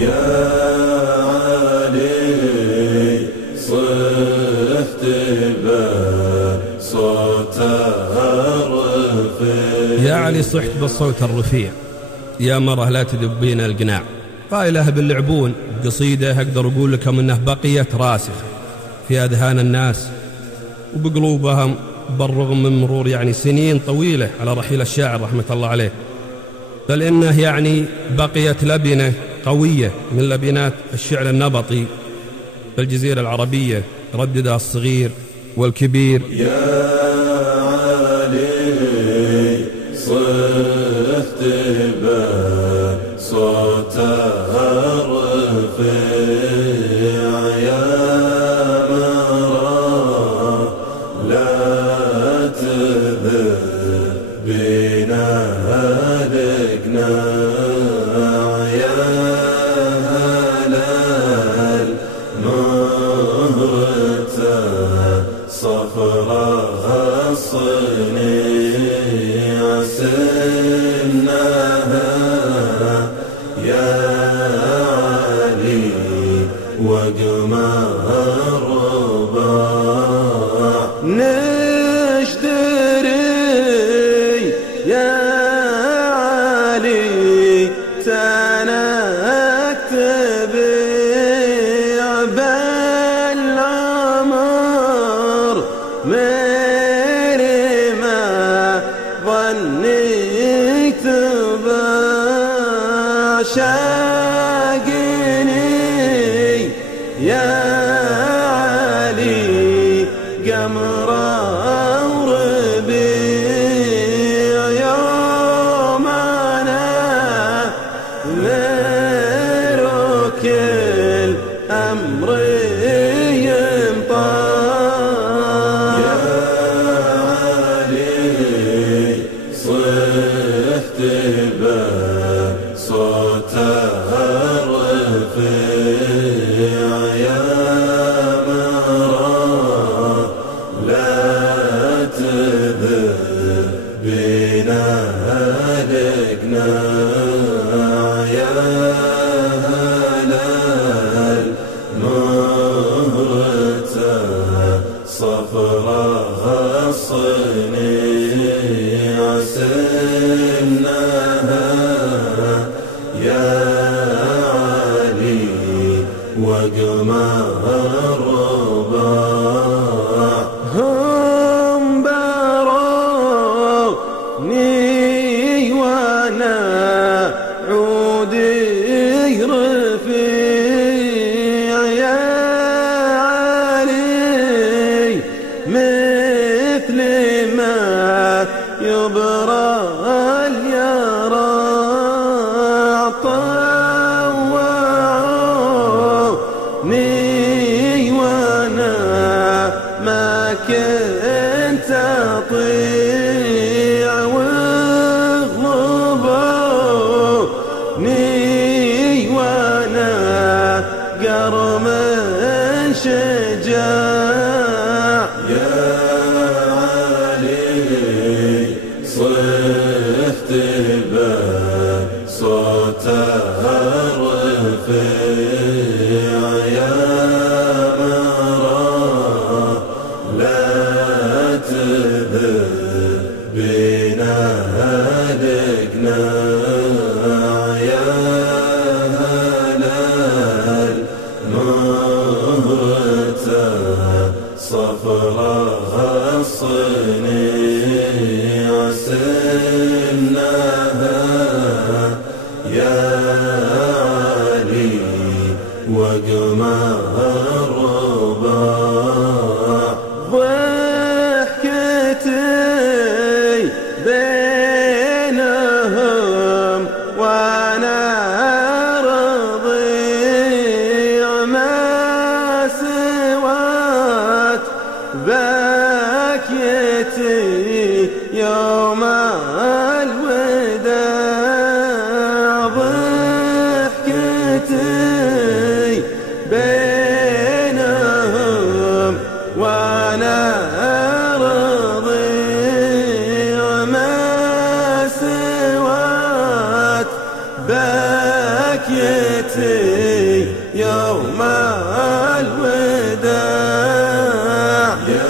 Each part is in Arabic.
يا علي صحت بالصوت الرفيع، يا علي صحت بالصوت الرفيع، يا مرة لا تدبين القناع. قائلها باللعبون قصيدة أقدر أقول لكم أنها بقيت راسخة في أذهان الناس وبقلوبهم بالرغم من مرور سنين طويلة على رحيل الشاعر رحمة الله عليه، بل إنه بقيت لبنة قوية من لبنات الشعر النبطي في الجزيرة العربية رددها الصغير والكبير. يا علي صحت بالصوت الرفيع، يا مرى لا تذهب بنا القناع، يا هلال مهرة صفراء الصنيع، سنها يا علي وقمر الرباع، نشتري يا علي تنكتب بالعمر ميري ما ظني تباع، شاقني يا علي قمر وربيع، يوم أنا ملك الأمر ينطاع، يا علي صحت بالصوت الرفيع، يا مرى لا تذهب بنا القناع، يا هلال مهرة صفراء الصنيع، سنها يا علي وقمر الرباع، هم بروني وانا عودي رفيع، يا علي مثل ما يبرى اليرى، طوعوني وانا ما كنت أطيع، واغضبوني وانا قرم شجاع، يا علي صحت بالصوت الرفيع، يا مرى لا تذهب بنا القناع، يا هلال مهرة صفراء الصنيع، سنها يا علي علي يوم الوداع يا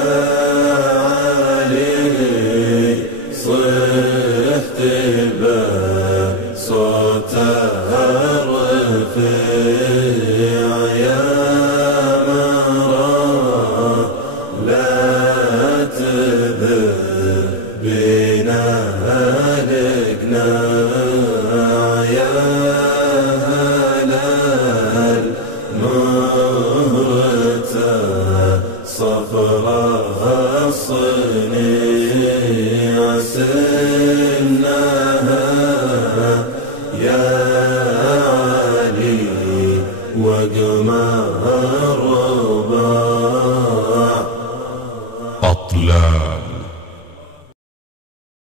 علي صحت بصوت الرفيع